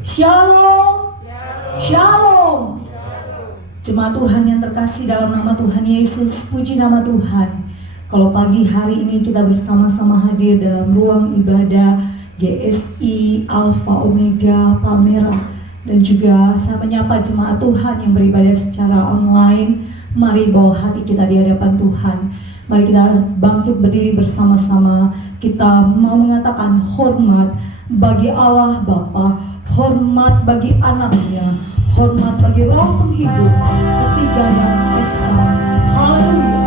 Shalom. Shalom. Jemaat Tuhan yang terkasih dalam nama Tuhan Yesus, puji nama Tuhan. Kalau pagi hari ini kita bersama-sama hadir dalam ruang ibadah GSI Alpha Omega Palmerah, dan juga saya menyapa jemaat Tuhan yang beribadah secara online. Mari bawa hati kita di hadapan Tuhan. Mari kita bangkit berdiri bersama-sama. Kita mau mengatakan hormat bagi Allah Bapa, hormat bagi anaknya, hormat bagi Roh Penghidup, Ketiga dan Esa. Haleluya.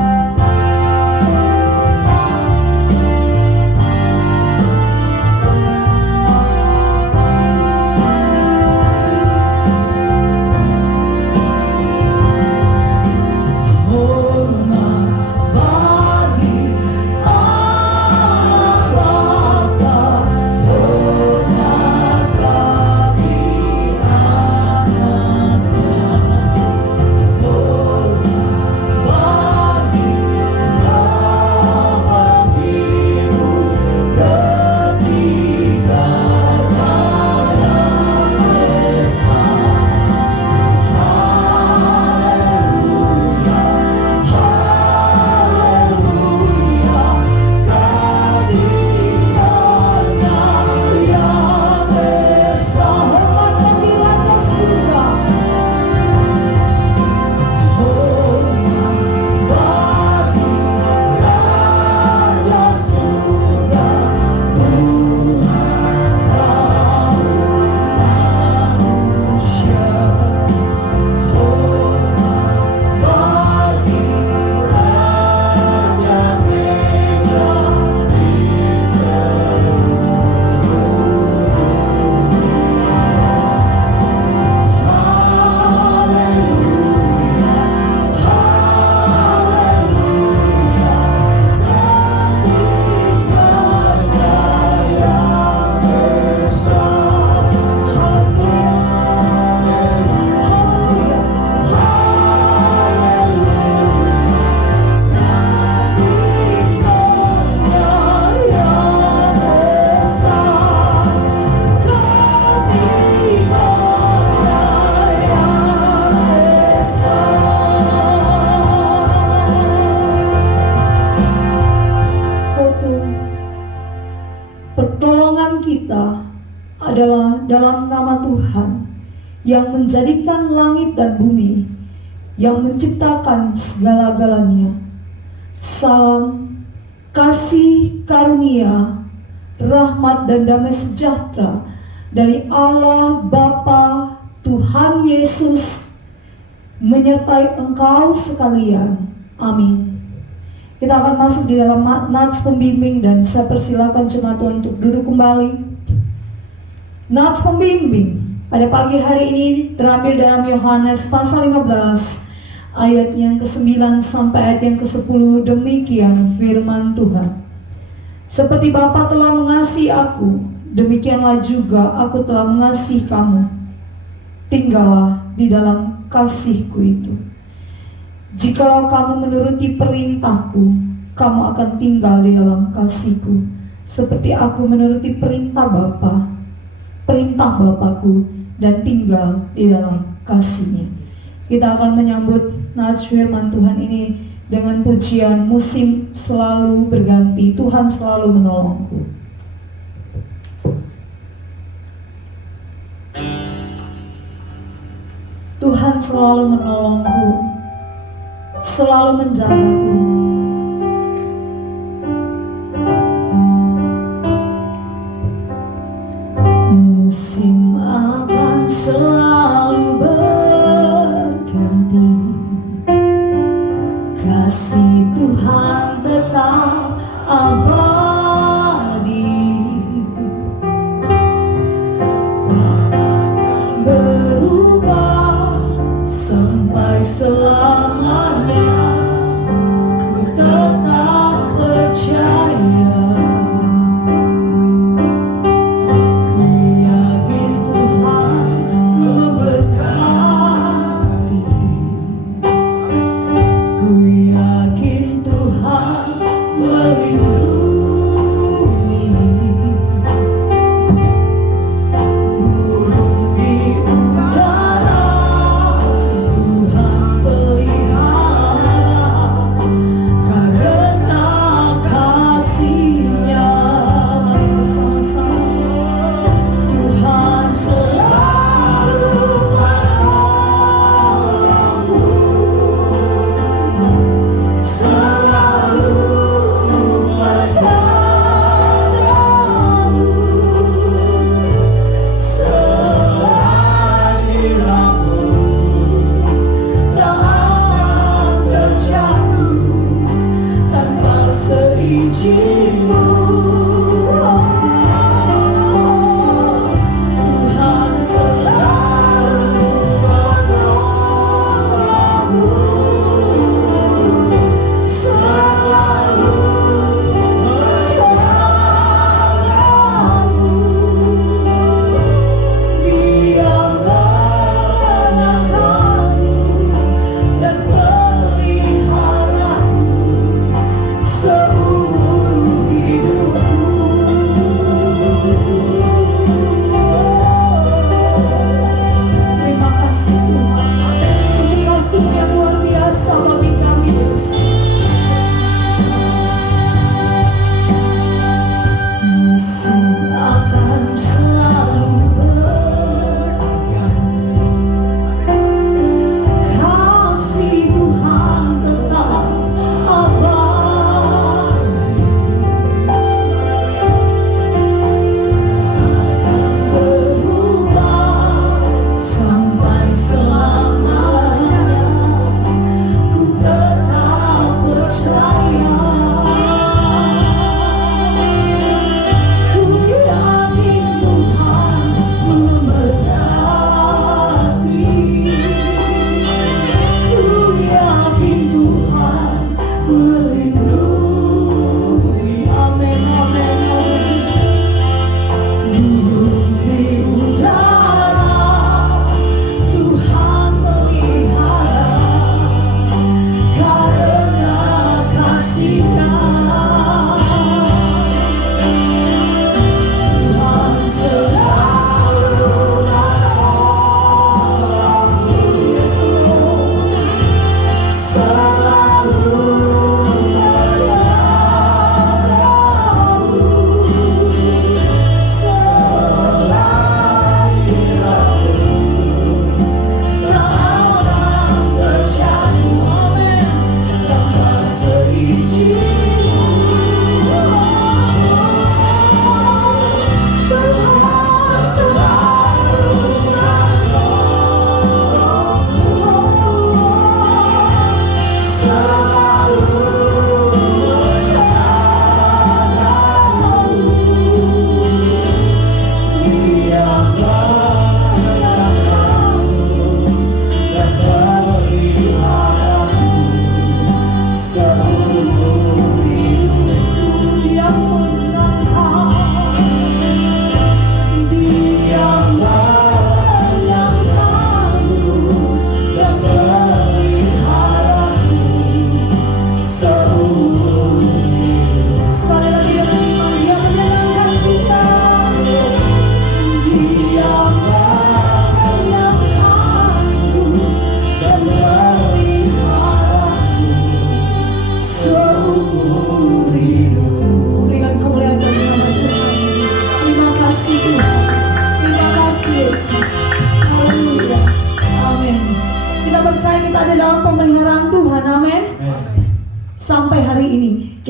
Adalah dalam nama Tuhan yang menjadikan langit dan bumi, yang menciptakan segala-galanya. Salam, kasih karunia, rahmat dan damai sejahtera dari Allah Bapa, Tuhan Yesus menyertai engkau sekalian. Amin. Kita akan masuk di dalam nats pembimbing, dan saya persilakan jemaat Tuhan untuk duduk kembali. Nats pembimbing pada pagi hari ini terambil dalam Yohanes pasal 15 ayat yang ke-9 sampai ayat yang ke-10. Demikian firman Tuhan. Seperti Bapa telah mengasihi aku, demikianlah juga aku telah mengasihi kamu. Tinggallah di dalam kasihku itu. Jikalau kamu menuruti perintahku, kamu akan tinggal di dalam kasihku, seperti aku menuruti perintah Bapakku dan tinggal di dalam kasih-Nya. Kita akan menyambut nats firman Tuhan ini dengan pujian musim selalu berganti, Tuhan selalu menolongku. Tuhan selalu menolongku, selalu menjagaku. Musim akan selalu berganti, kasih Tuhan tetap abadi, tak akan berubah sampai selamanya.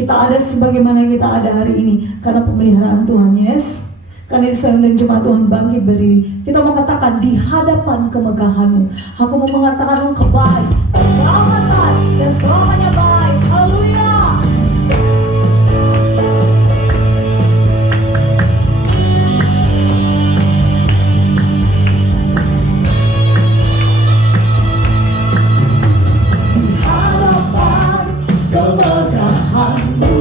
Kita ada sebagaimana kita ada hari ini karena pemeliharaan Tuhan, yes. Karena Israel dan jemaat Tuhan bangkit berdiri. Kita mau katakan di hadapan kemegahan-Mu, aku mau mengatakan Engkau baik, keselamatan dan selamanya baik. Haleluya. Di hadapan kemegahan-Mu,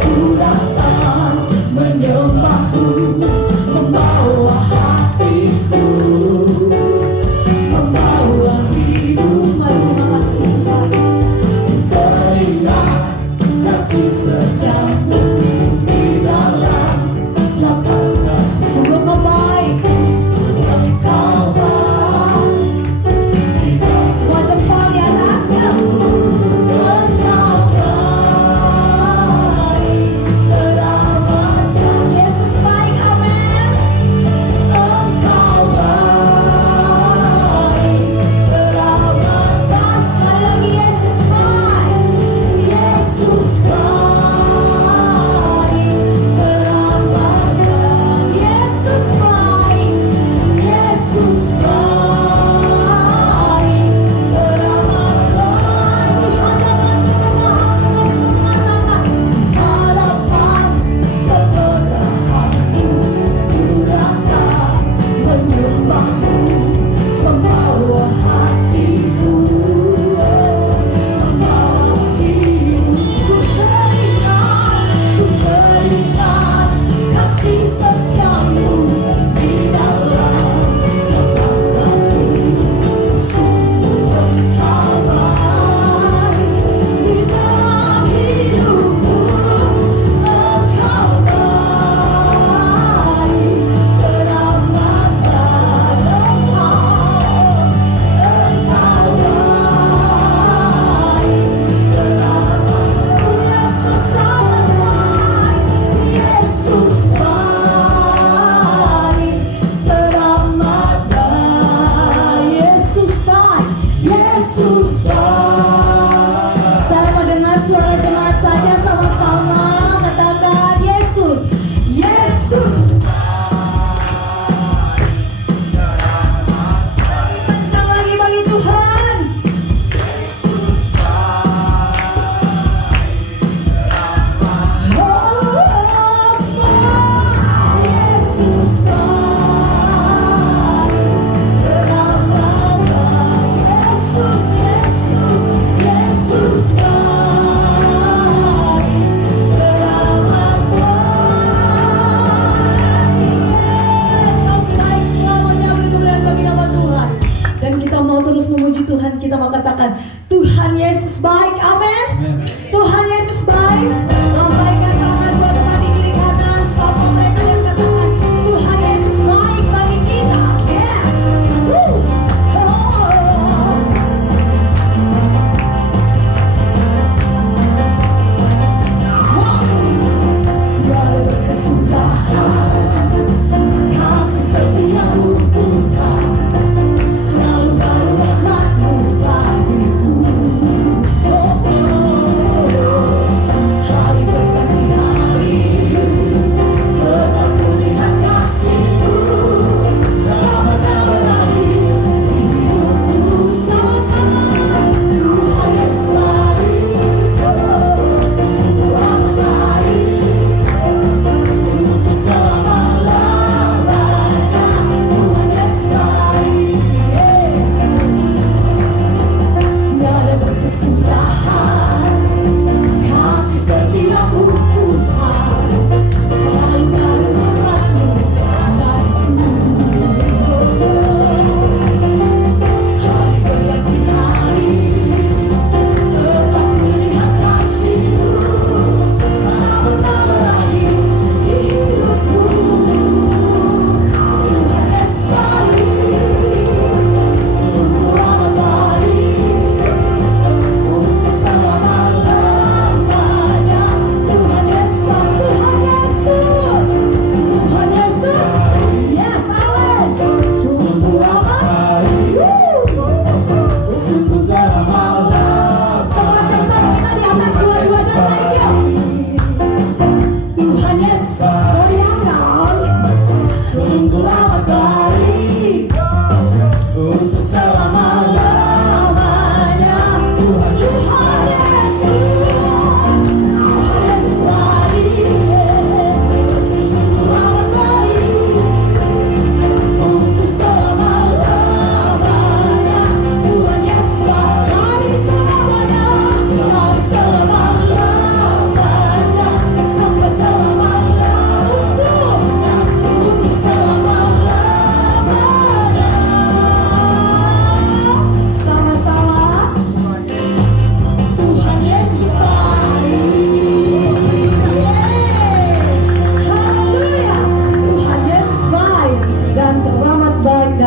ku datang menyembah-Mu, membawa hatiku, membawa hidup. Terima kasih Tuhan.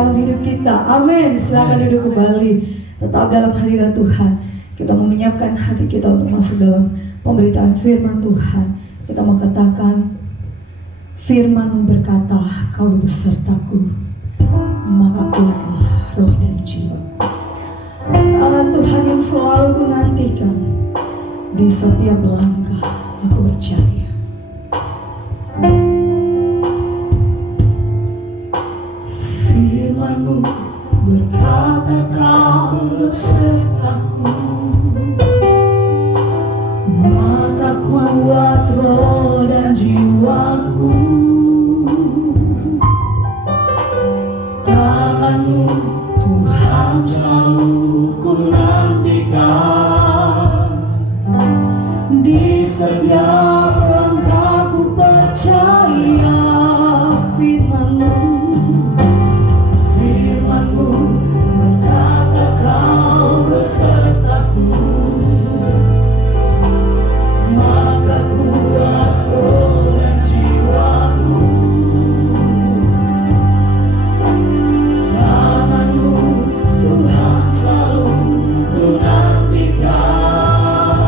dalam hidup kita. Amin. Silakan duduk kembali. Tetap dalam hadirat Tuhan. Kita mau menyiapkan hati kita untuk masuk dalam pemberitaan firman Tuhan. Kita mau katakan, firman-Mu berkata, Kau besertaku, maka kuatlah roh dan jiwa. Tuhan yang selalu ku nantikan, di setiap langkah aku percaya. Firman-Mu berkata, Kau besertaku, maka kuat roh dan jiwaku. Tangan-Mu Tuhan selalu ku nantikan, di setiap langkah ku percaya. Firman-Mu berkata, Kau besertaku, maka kuat roh dan jiwaku. Tangan-Mu Tuhan selalu ku nantikan,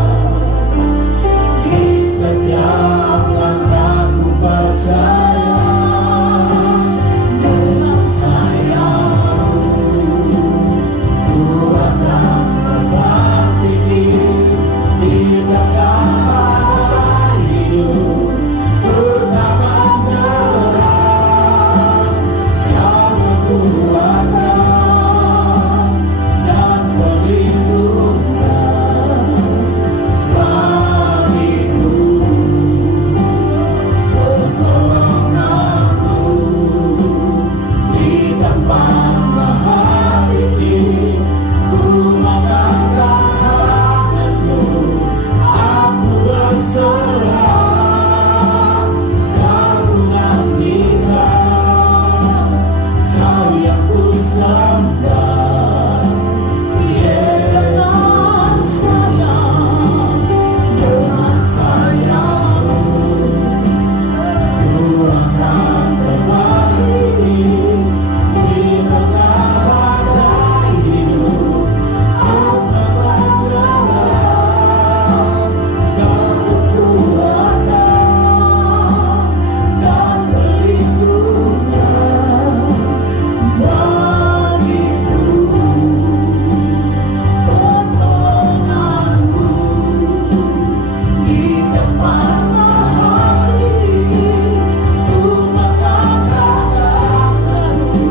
di setiap langkah ku percaya. Dengan sayang-Mu ku akan terbang tinggi di tengah badai hidup. Ku tak menyerah, Kau kekuatan dan perlindungan bagiku. Pertolongan-Mu di tempat mahal ini. Ku mengangkat tangan-Mu, aku berserah. Kau ku nantikan, Kau yang ku sembah. Dengan sayang-Mu ku akan terbang di tengah badai hidup. Kau tak menyerah, dan kekuatan dan perlindungan bagiku. Pertolongan-Mu di tempat mahal ini. Ku mengangkat tangan-Mu,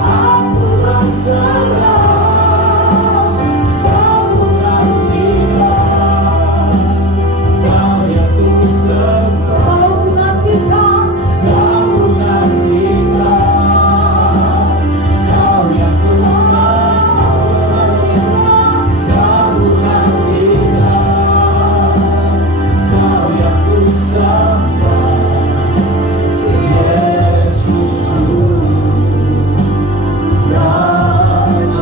aku berserah. Kau ku nantikan, Kau yang ku sembah. Kau ku nantikan, Kau ku nantikan, Kau yang ku sembah. Kau ku nantikan, Kau yang ku sembah. Yesusku, Rajaku.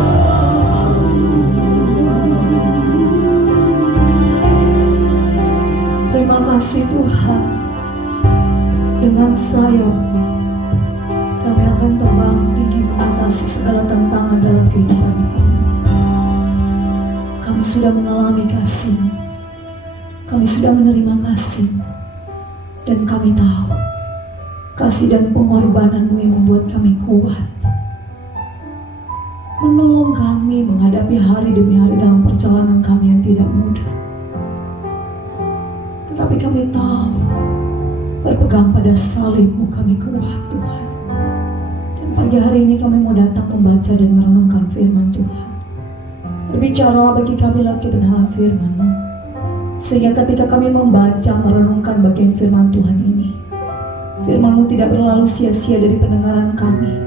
Terima kasih Tuhan. Dengan sayap-Mu kami akan terbang tinggi mengatasi segala tantangan dalam kehidupan ini. Kami sudah mengalami kasih, kami sudah menerima kasih, dan kami tahu kasih dan pengorbanan-Mu yang membuat kami kuat, menolong kami menghadapi hari demi hari dalam perjalanan kami yang tidak mudah. Tetapi kami tahu berpegang pada salib-Mu kami kuat Tuhan. Dan pagi hari ini kami mau datang membaca dan merenungkan firman Tuhan. Berbicara bagi kami lagi kebenaran firman-Mu, sehingga ketika kami membaca merenungkan bagian firman Tuhan ini, firman-Mu tidak berlalu sia-sia dari pendengaran kami,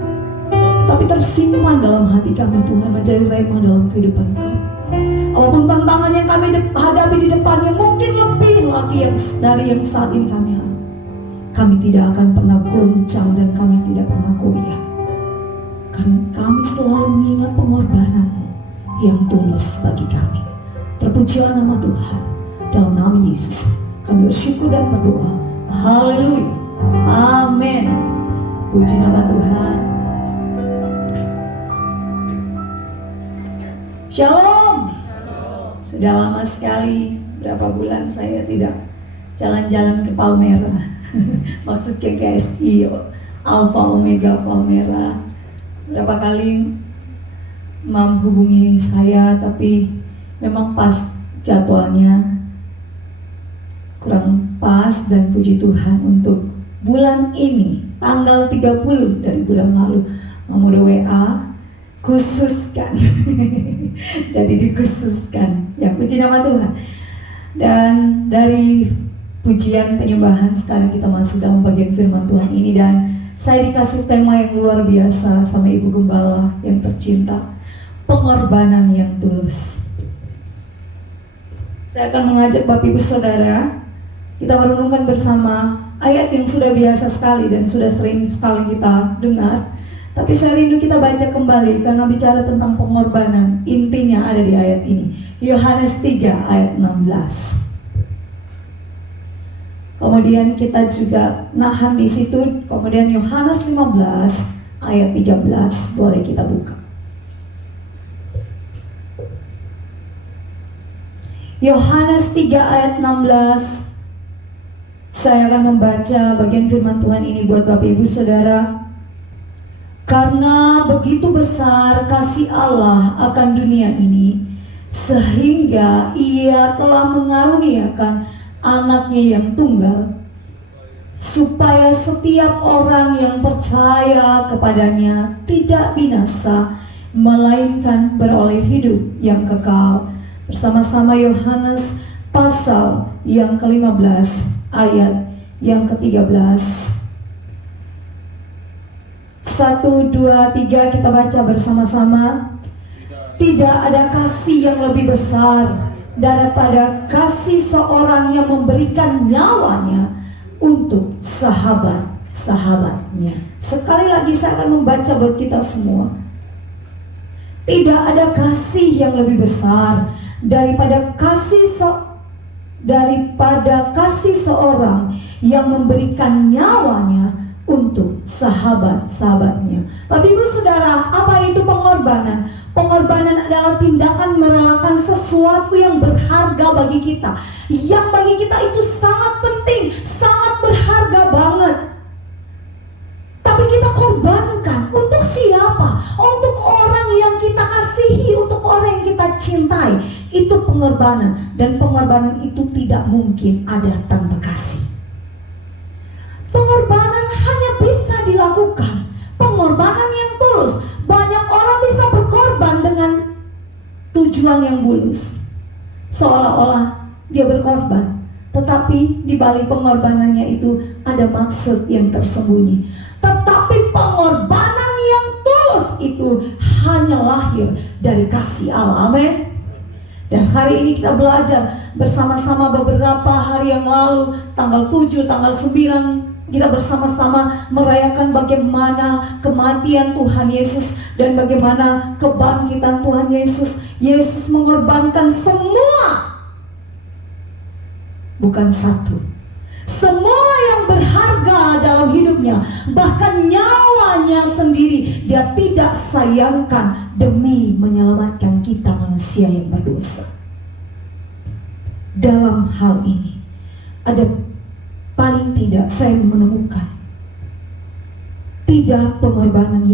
tetapi tersimpan dalam hati kami Tuhan, menjadi rema dalam kehidupan kami. Apapun tantangan yang kami hadapi di depannya, mungkin lebih lagi dari yang saat ini kami hadapi, kami tidak akan pernah goncang dan kami tidak pernah goyah, karena kami selalu mengingat pengorbanan-Mu yang tulus bagi kami. Terpujilah nama Tuhan. Dalam nama Yesus kami bersyukur dan berdoa. Haleluya. Amin. Puji nama Tuhan. Shalom. Sudah lama sekali, berapa bulan saya tidak jalan-jalan ke Palmera. Maksudnya GSI, Alfa Omega Palmera. Berapa kali Mam hubungi saya, tapi memang pas jadwalnya kurang pas, dan puji Tuhan untuk bulan ini tanggal 30 dari bulan lalu Mam udah WA khususkan. Jadi dikhususkan, ya puji nama Tuhan. Dan dari pujian penyembahan sekarang kita masuk dalam bagian firman Tuhan ini, dan saya dikasih tema yang luar biasa sama Ibu Gembala yang tercinta, pengorbanan yang tulus. Saya akan mengajak Bapak Ibu Saudara kita merenungkan bersama ayat yang sudah biasa sekali dan sudah sering sekali kita dengar, tapi saya rindu kita baca kembali karena bicara tentang pengorbanan. Intinya ada di ayat ini, Yohanes 3 ayat 16. Kemudian kita juga nahan di situ. Kemudian Yohanes 15 ayat 13, boleh kita buka. Yohanes 3 ayat 16. Saya akan membaca bagian firman Tuhan ini buat Bapak Ibu Saudara. Karena begitu besar kasih Allah akan dunia ini, sehingga Ia telah mengaruniakan anaknya yang tunggal, supaya setiap orang yang percaya kepadanya tidak binasa, melainkan beroleh hidup yang kekal. Bersama-sama Yohanes pasal yang ke-15 ayat yang ke-13. 1, 2, 3 kita baca bersama-sama. Tidak ada kasih yang lebih besar daripada kasih seorang yang memberikan nyawanya untuk sahabat-sahabatnya. Sekali lagi saya akan membaca buat kita semua. Tidak ada kasih yang lebih besar daripada kasih seorang yang memberikan nyawanya untuk sahabat-sahabatnya. Bapak Ibu Saudara, apa itu pengorbanan? Pengorbanan adalah tindakan merelakan sesuatu yang berharga bagi kita, yang bagi kita itu sangat penting, sangat berharga banget. Tapi kita korbankan untuk siapa? Untuk orang yang kita kasihi, untuk orang yang kita cintai. Itu pengorbanan, dan pengorbanan itu tidak mungkin ada tanpa kasih. Pengorbanan hanya bisa dilakukan, pengorbanan yang tulus. Banyak orang bisa berkorban dengan tujuan yang bulus, seolah-olah dia berkorban, tetapi di balik pengorbanannya itu ada maksud yang tersembunyi. Tetapi pengorbanan yang tulus itu hanya lahir dari kasih Allah. Amin. Dan hari ini kita belajar bersama-sama beberapa hari yang lalu, tanggal 7, tanggal 9, kita bersama-sama merayakan bagaimana kematian Tuhan Yesus dan bagaimana kebangkitan Tuhan Yesus. Yesus mengorbankan semua, bukan satu, semua yang berharga dalam hidupnya, bahkan nyawanya sendiri dia tidak sayangkan demi menyelamatkan kita manusia yang berdosa. Dalam hal ini ada, paling tidak saya menemukan tiga pengorbanan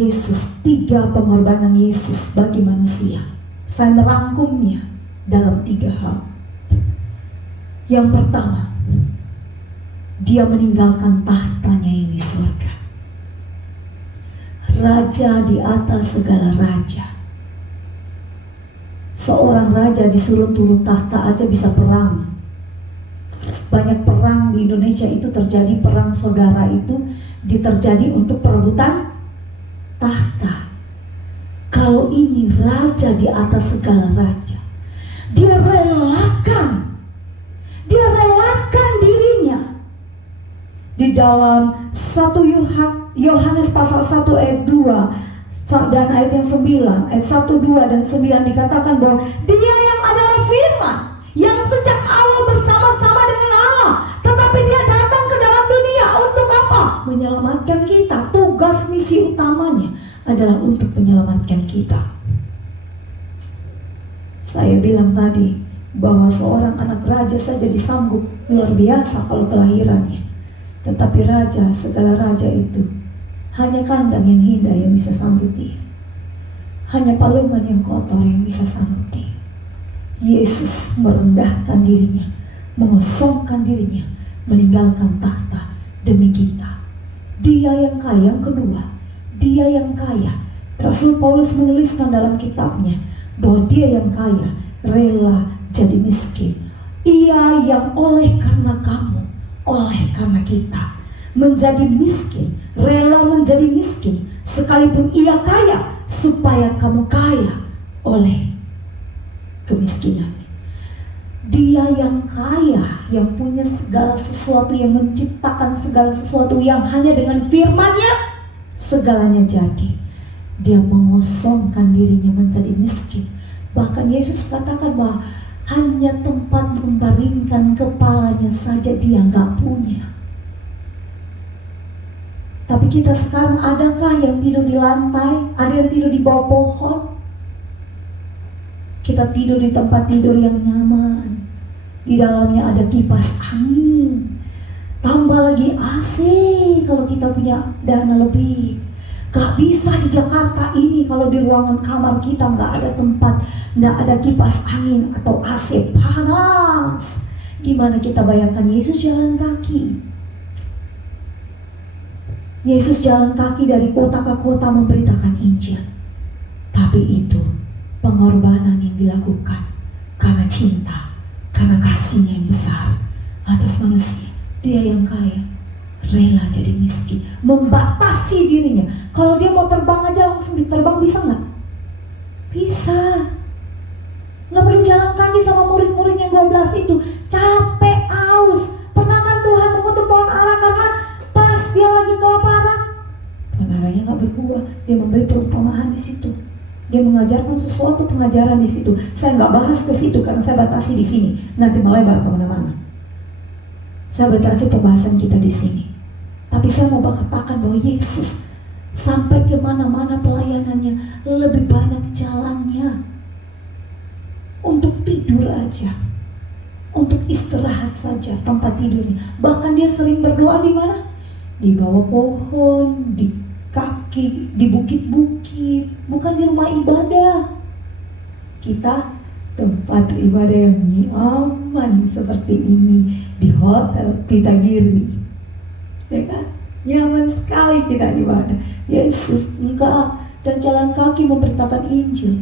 Yesus bagi manusia. Saya merangkumnya dalam 3 hal. Yang pertama, dia meninggalkan tahtanya yang di surga, raja di atas segala raja. Seorang raja disuruh turun tahta aja bisa perang. Banyak perang di Indonesia itu terjadi, perang saudara itu terjadi untuk perebutan tahta. Kalau ini raja di atas segala raja, dia relakan dirinya. Di dalam 1 Yohanes pasal 1 ayat 2 dan ayat yang 9, ayat 1, 2 dan 9 dikatakan bahwa dia yang adalah firman, yang sejak awal bersama-sama dengan Allah, tetapi dia datang ke dalam dunia untuk apa? Menyelamatkan kita. Tugas misi utamanya adalah untuk menyelamatkan kita. Saya bilang tadi bahwa seorang anak raja saja disambut luar biasa kalau kelahirannya. Tetapi raja, segala raja itu hanya kandang yang indah yang bisa sambut dia. Hanya palungan yang kotor yang bisa sambut dia. Yesus merendahkan dirinya, mengosongkan dirinya, meninggalkan tahta demi kita. Dia yang kaya, yang kedua, dia yang kaya. Rasul Paulus menuliskan dalam kitabnya bahwa dia yang kaya rela jadi miskin. Ia yang oleh karena kamu, oleh karena kita menjadi miskin, rela menjadi miskin, sekalipun ia kaya, supaya kamu kaya oleh kemiskinan. Dia yang kaya, yang punya segala sesuatu, yang menciptakan segala sesuatu, yang hanya dengan firman-Nya segalanya jadi. Dia mengosongkan dirinya menjadi miskin. Bahkan Yesus katakan bahwa hanya tempat membaringkan kepalanya saja dia nggak punya. Tapi kita sekarang, adakah yang tidur di lantai? Ada yang tidur di bawah pohon? Kita tidur di tempat tidur yang nyaman. Di dalamnya ada kipas angin. Tambah lagi AC kalau kita punya dana lebih. Gak bisa di Jakarta ini kalau di ruangan kamar kita gak ada tempat, gak ada kipas angin atau AC, panas. Gimana kita bayangkan Yesus jalan kaki? Yesus jalan kaki dari kota ke kota memberitakan Injil. Tapi itu pengorbanan yang dilakukan karena cinta, karena kasihnya yang besar atas manusia. Dia yang kaya rela jadi miskin, membatasi dirinya. Kalau dia mau terbang aja langsung diterbang, bisa gak? Bisa. Gak perlu jalan kaki sama murid-murid yang 12 itu. Capek, aus. Pernah kan Tuhan mengutuk pohon ara karena pas dia lagi kelaparan? Pohon aranya gak berbuah. Dia memberi perumpamaan di situ. Dia mengajarkan sesuatu pengajaran di situ. Saya nggak bahas ke situ karena saya batasi di sini. Nanti melebar kemana-mana. Saya batasi pembahasan kita di sini. Tapi saya mau katakan bahwa Yesus sampai kemana-mana pelayanannya lebih banyak jalannya untuk tidur aja, untuk istirahat saja tempat tidurnya. Bahkan dia sering berdoa di mana? Di bawah pohon, di kaki, di bukit-bukit, bukan di rumah ibadah. Kita tempat ibadah yang nyaman seperti ini di hotel kita giri, ya kan? Nyaman sekali kita ibadah. Yesus enggak, dan jalan kaki memberitakan Injil.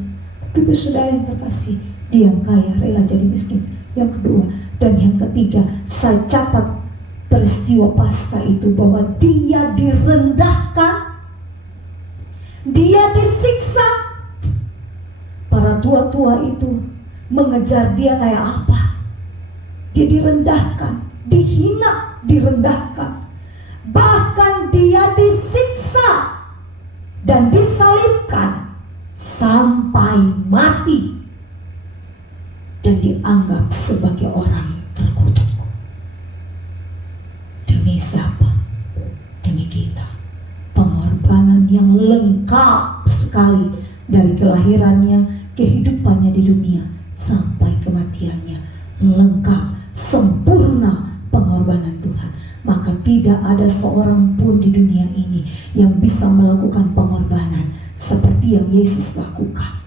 Ibu saudara yang terkasih, dia yang kaya rela jadi miskin. Yang kedua dan yang ketiga, saya catat peristiwa Paskah itu bahwa dia direndahkan, dia disiksa. Para tua-tua itu mengejar dia kayak apa? Dia direndahkan, dihina, direndahkan. Bahkan dia disiksa dan disalibkan sampai mati dan dianggap sebagai orang terkutuk. Demi siapa? Demi kita. Pengorbanan yang lengkap sekali dari kelahirannya, kehidupannya di dunia sampai kematiannya. Lengkap, sempurna pengorbanan Tuhan. Maka tidak ada seorang pun di dunia ini yang bisa melakukan pengorbanan seperti yang Yesus lakukan.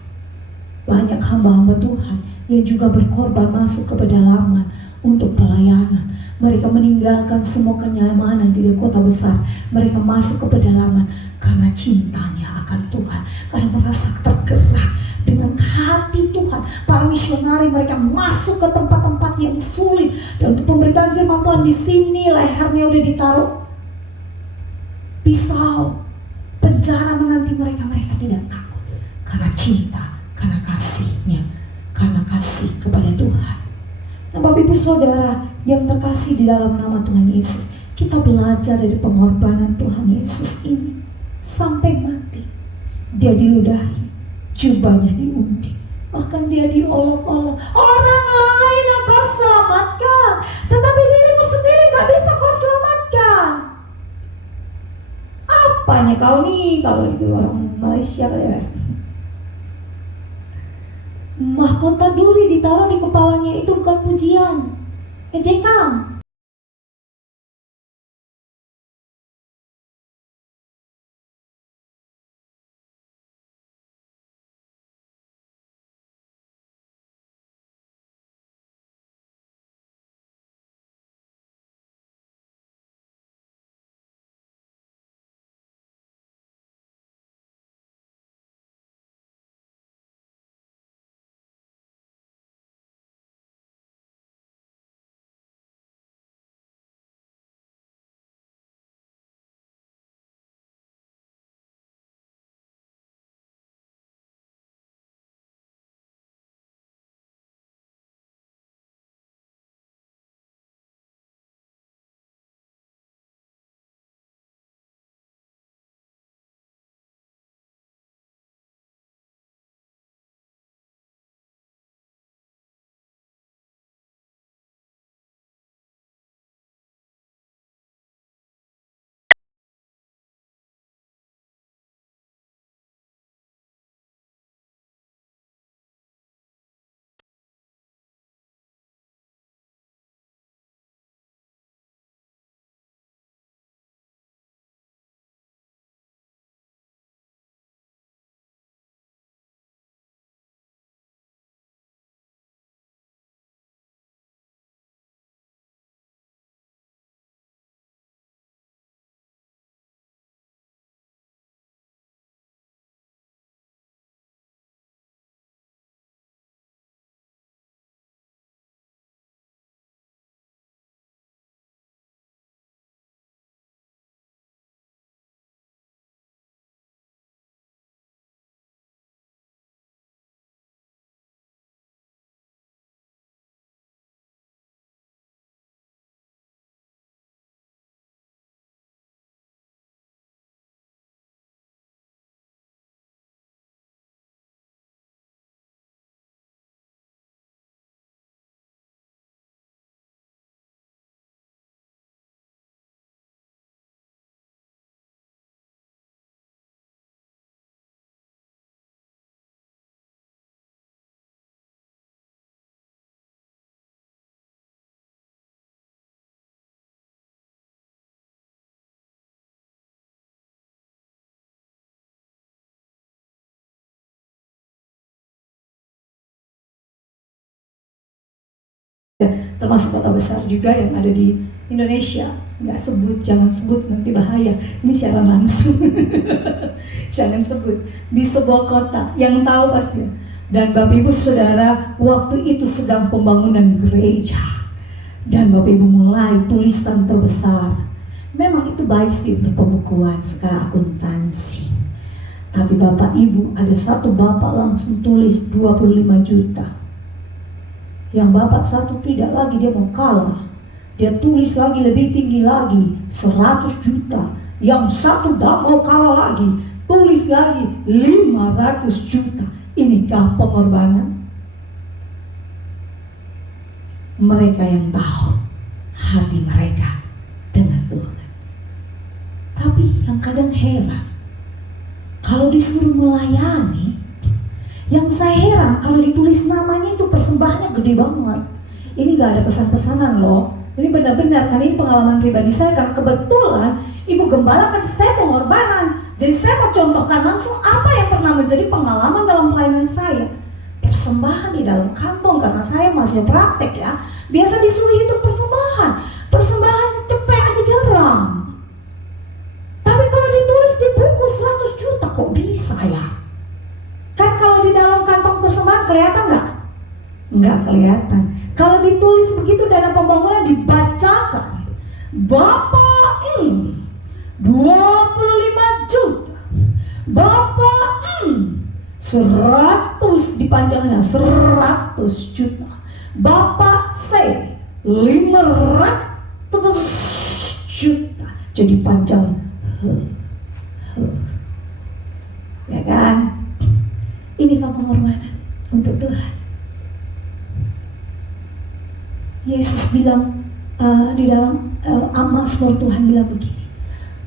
Banyak hamba-hamba Tuhan yang juga berkorban masuk ke pedalaman untuk pelayanan. Mereka meninggalkan semua kenyamanan di kota besar. Mereka masuk ke pedalaman karena cintanya akan Tuhan, karena merasa tergerak dengan hati Tuhan. Para misionari mereka masuk ke tempat-tempat yang sulit, dan untuk pemberitaan firman Tuhan di sini lehernya udah ditaruh pisau, penjara menanti mereka. Mereka tidak takut karena cinta, karena kasihnya, karena kasih kepada Tuhan. Nah, Bapak Ibu Saudara yang terkasih di dalam nama Tuhan Yesus, kita belajar dari pengorbanan Tuhan Yesus ini sampai mati. Dia diludahi, jubahnya diundi, bahkan dia diolok-olok. Orang lain yang kau selamatkan, tetapi dirimu sendiri gak bisa kau selamatkan. Apanya kau nih? Kalau itu orang Malaysia ya, mahkota duri ditaruh di kepalanya itu bukan pujian, ejekan. Termasuk kota besar juga yang ada di Indonesia. Nggak sebut, jangan sebut, nanti bahaya. Ini siaran langsung. Jangan sebut. Di sebuah kota, yang tahu pasti. Dan Bapak Ibu Saudara, waktu itu sedang pembangunan gereja. Dan Bapak Ibu mulai tulisan terbesar. Memang itu baik sih untuk pembukuan secara akuntansi. Tapi Bapak Ibu, ada satu Bapak langsung tulis 25 juta. Yang Bapak satu tidak lagi, dia mau kalah. Dia tulis lagi lebih tinggi lagi, 100 juta. Yang satu tidak mau kalah lagi, tulis lagi 500 juta. Inikah pengorbanan? Mereka yang tahu hati mereka dengan Tuhan. Tapi yang kadang heran, kalau disuruh melayani, yang saya heran kalau ditulis namanya itu persembahannya gede banget. Ini gak ada pesan-pesanan loh. Ini benar-benar, kan ini pengalaman pribadi saya. Kan kebetulan Ibu Gembala kasih saya pengorbanan. Jadi saya mau contohkan langsung apa yang pernah menjadi pengalaman dalam pelayanan saya. Persembahan di dalam kantong, karena saya masih praktek ya. Biasa disuruh hidup persembahan. Persembahan cepet aja jarang. Tapi kalau ditulis di buku 100 juta kok bisa ya? Kan kalau di dalam kantong persembahan kelihatan nggak? Nggak kelihatan. Kalau ditulis begitu dana pembangunan dibacakan, Bapak 25 juta, Bapak 100 dipanjangnya 100 juta, Bapak C 500 juta, jadi panjang, ya kan? Ini kan pengorbanan untuk Tuhan. Yesus bilang di dalam Amazmur, Tuhan bilang begini,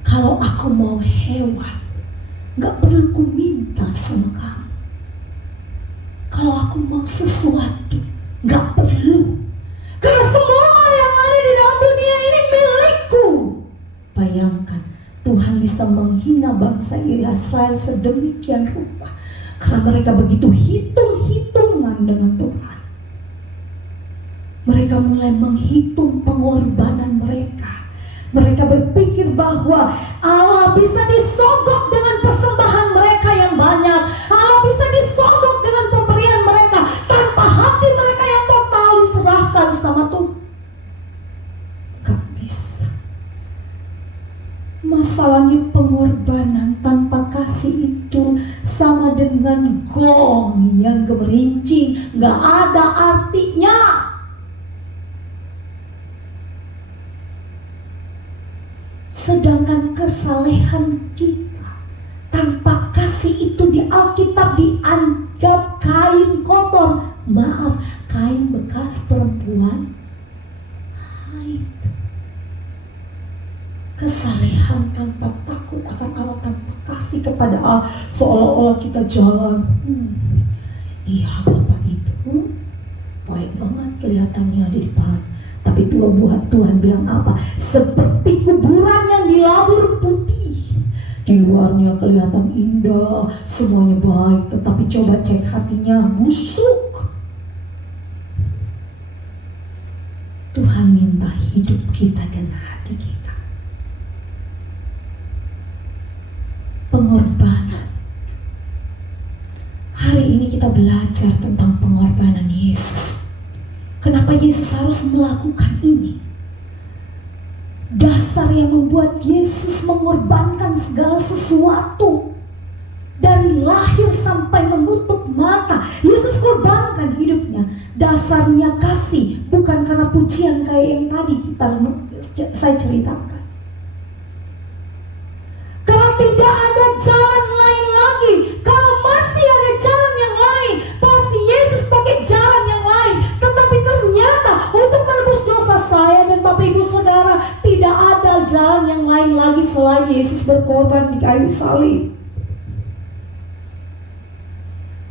kalau aku mau hewan, gak perlu ku minta sama kamu. Kalau aku mau sesuatu, gak perlu. Karena semua yang ada di dalam dunia ini milikku. Bayangkan, Tuhan bisa menghina bangsa Israel sedemikian rupa. Karena mereka begitu hitung-hitungan dengan Tuhan. Mereka mulai menghitung pengorbanan mereka. Mereka berpikir bahwa Allah bisa disogok dengan persembahan mereka yang banyak. Allah bisa disogok dengan pemberian mereka tanpa hati mereka yang total diserahkan sama Tuhan. Gak bisa. Masalahnya pengorbanan tanpa kasih itu sama dengan gong yang gemerincing, gak ada artinya. Sedangkan kesalehan kita tanpa kasih itu di Alkitab dianggap kain kotor. Maaf, kain bekas perempuan haid. Kesalehan tanpa takut akan Allah, tanpa kasih kepada Allah, seolah-olah kita jalan. Iya Bapak Ibu, baik banget kelihatannya di depan. Tapi Tuhan bilang apa? Seperti kuburan yang dilabur putih. Di luarnya kelihatan indah, semuanya baik, tetapi coba cek hatinya, busuk. Tuhan minta hidup kita dan hati kita. Pengorbanan. Hari ini kita belajar tentang pengorbanan Yesus. Kenapa Yesus harus melakukan ini? Dasar yang membuat Yesus mengorbankan segala sesuatu. Dari lahir sampai menutup mata, Yesus korbankan hidupnya. Dasarnya kasih, bukan karena pujian kayak yang tadi saya ceritakan. Karena tidak ada jalan lain lagi. Kalau masih ada jalan yang lain, pasti Yesus pakai jalan yang lain. Tetapi ternyata untuk menebus dosa saya dan Bapak Ibu Saudara, tidak ada jalan yang lain lagi selain Yesus berkorban di kayu salib.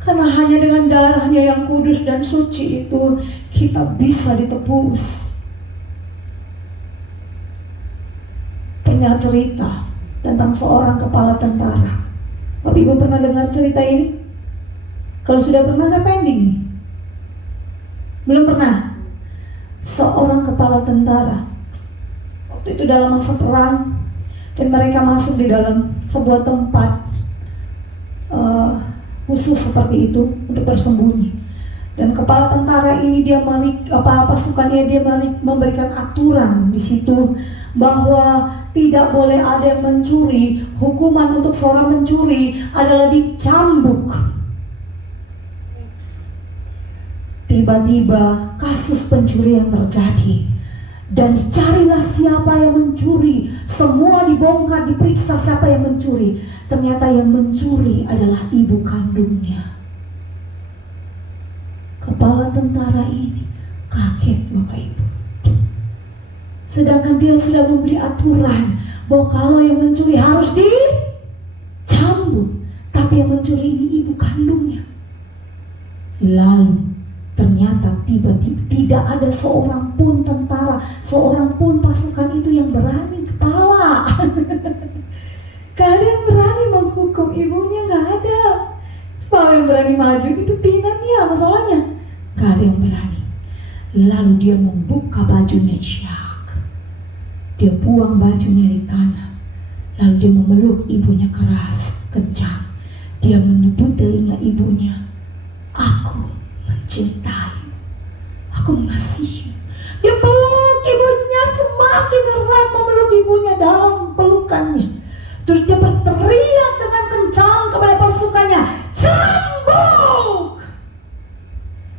Karena hanya dengan darahnya yang kudus dan suci itu kita bisa ditebus. Pernah cerita tentang seorang kepala tentara. Bapak Ibu pernah dengar cerita ini? Kalau sudah pernah saya pending nih. Belum pernah? Seorang kepala tentara, waktu itu dalam masa perang, dan mereka masuk di dalam sebuah tempat khusus seperti itu untuk bersembunyi. Dan kepala tentara ini dia pasukannya dia memberikan aturan di situ bahwa tidak boleh ada yang mencuri. Hukuman untuk seorang mencuri adalah dicambuk. Tiba-tiba kasus pencurian terjadi dan dicarilah siapa yang mencuri. Semua dibongkar, diperiksa siapa yang mencuri. Ternyata yang mencuri adalah ibu kandungnya. Kepala tentara ini kaget Bapak Ibu. Sedangkan dia sudah memberi aturan bahwa kalau yang mencuri harus dicambuk, tapi yang mencuri ini ibu kandungnya. Lalu ternyata tiba-tiba tidak ada seorang pun tentara, seorang pun pasukan itu yang berani kepala. Gak ada yang berani menghukum ibunya, gak ada. Siapa yang berani maju? Itu pinannya masalahnya. Gak ada yang berani. Lalu dia membuka bajunya, dia buang bajunya di tanah. Lalu dia memeluk ibunya keras, kencang. Dia menyebut telinga ibunya, "Aku mencintai, aku mengasihi." Dia peluk ibunya, semakin erat memeluk ibunya dalam pelukannya. Terus dia berteriak dengan kencang kepada pasukannya, "Cambuk!"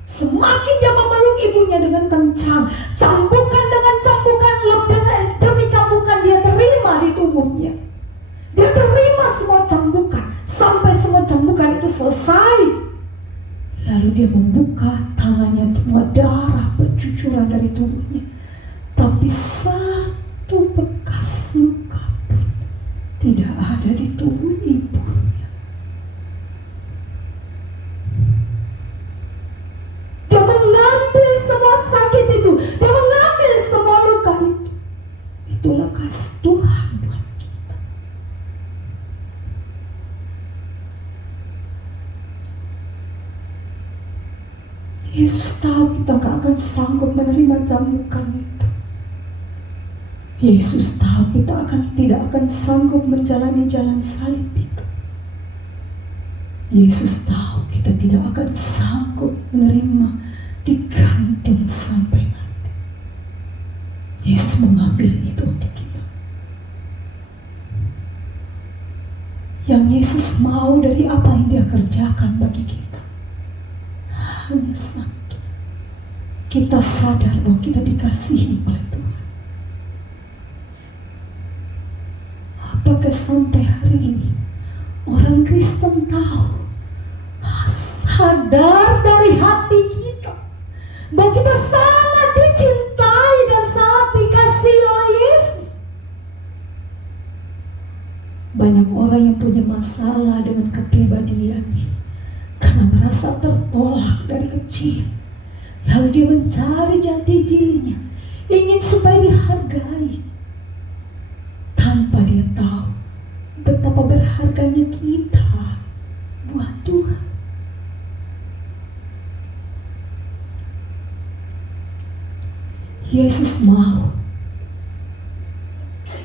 Semakin dia memeluk ibunya dengan kencang, cambukan dengan cambukan, demi cambukan dia terima di tubuhnya. Dia terima semua cambukan sampai semua cambukan itu selesai. Lalu dia membuka tangannya, semua darah bercucuran dari tubuhnya. Tapi satu bekas luka pun tidak ada di tubuh ibunya. Yesus tahu kita gak akan sanggup menerima cambukan itu. Yesus tahu kita tidak akan sanggup menjalani jalan salib itu. Yesus tahu kita tidak akan sanggup menerima digantung sampai mati. Yesus mengambil itu untuk kita. Yang Yesus mau dari apa yang Dia kerjakan bagi kita hanya satu. Kita sadar bahwa kita dikasihi oleh Tuhan. Apakah sampai hari ini orang Kristen tahu, sadar dari hati kita bahwa kita sangat dicintai dan sangat dikasihi oleh Yesus? Banyak orang yang punya masalah dengan kepribadiannya karena merasa tertolak dari kecil. Lalu dia mencari jati dirinya, ingin supaya dihargai, tanpa dia tahu betapa berharganya kita buat Tuhan. Yesus mau